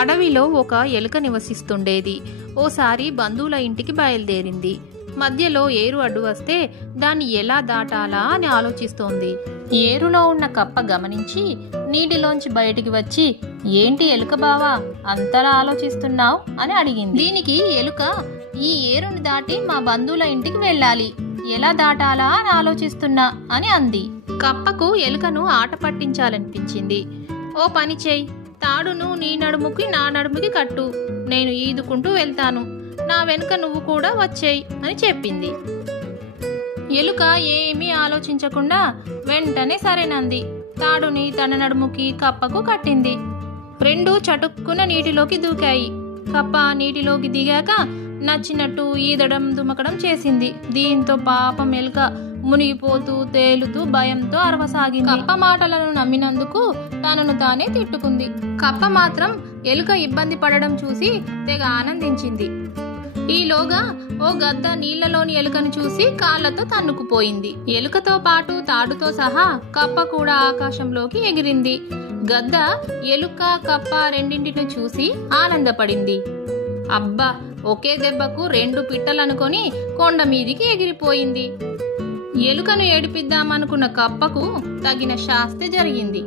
అడవిలో ఒక ఎలుక నివసిస్తుండేది. ఓసారి బంధువుల ఇంటికి బయలుదేరింది. మధ్యలో ఏరు అడ్డు వస్తే దాన్ని ఎలా దాటాలా అని ఆలోచిస్తోంది. ఏరులో ఉన్న కప్ప గమనించి నీటిలోంచి బయటికి వచ్చి ఏంటి ఎలుక బావా అంతలా ఆలోచిస్తున్నావు? అని అడిగింది. దీనికి ఎలుక ఈ ఏరుని దాటి మా బంధువుల ఇంటికి వెళ్ళాలి. ఎలా దాటాలా అని ఆలోచిస్తున్నా? అని అంది. కప్పకు ఎలుకను ఆట పట్టించాలనిపించింది. ఓ పని చేయి తాడును నీ నడుముకి నా నడుముకి కట్టు. నేను ఈదుకుంటూ వెళ్తాను. నా వెనుక నువ్వు కూడా వచ్చేయి అని చెప్పింది. ఎలుక ఏమీ ఆలోచించకుండా వెంటనే సరేనంది. తాడుని తన నడుముకి కప్పకు కట్టింది. రెండు చటుక్కున నీటిలోకి దూకాయి. కప్ప నీటిలోకి దిగాక నచ్చినట్టు ఈదడం దుమకడం చేసింది. దీంతో పాపం ఎలుక మునిగిపోతూ తేలుతూ భయంతో అరవసాగింది. కప్ప మాటలను నమ్మినందుకు తనను తానే తిట్టుకుంది. కప్ప మాత్రం ఎలుక ఇబ్బంది పడడం చూసి తెగ ఆనందించింది. ఈలోగా ఓ గద్ద నీళ్ళలోని ఎలుకను చూసి కాళ్ళతో తన్నుకుపోయింది. ఎలుకతో పాటు తాడుతో సహా కప్ప కూడా ఆకాశంలోకి ఎగిరింది. గద్ద ఎలుక కప్ప రెండింటిని చూసి ఆనందపడింది. అబ్బా ఒకే దెబ్బకు రెండు పిట్టలనుకొని కొండ మీదికి ఎగిరిపోయింది. ఎలుకను ఏడిపిద్దామనుకున్న కప్పకు తగిన శాస్తి జరిగింది.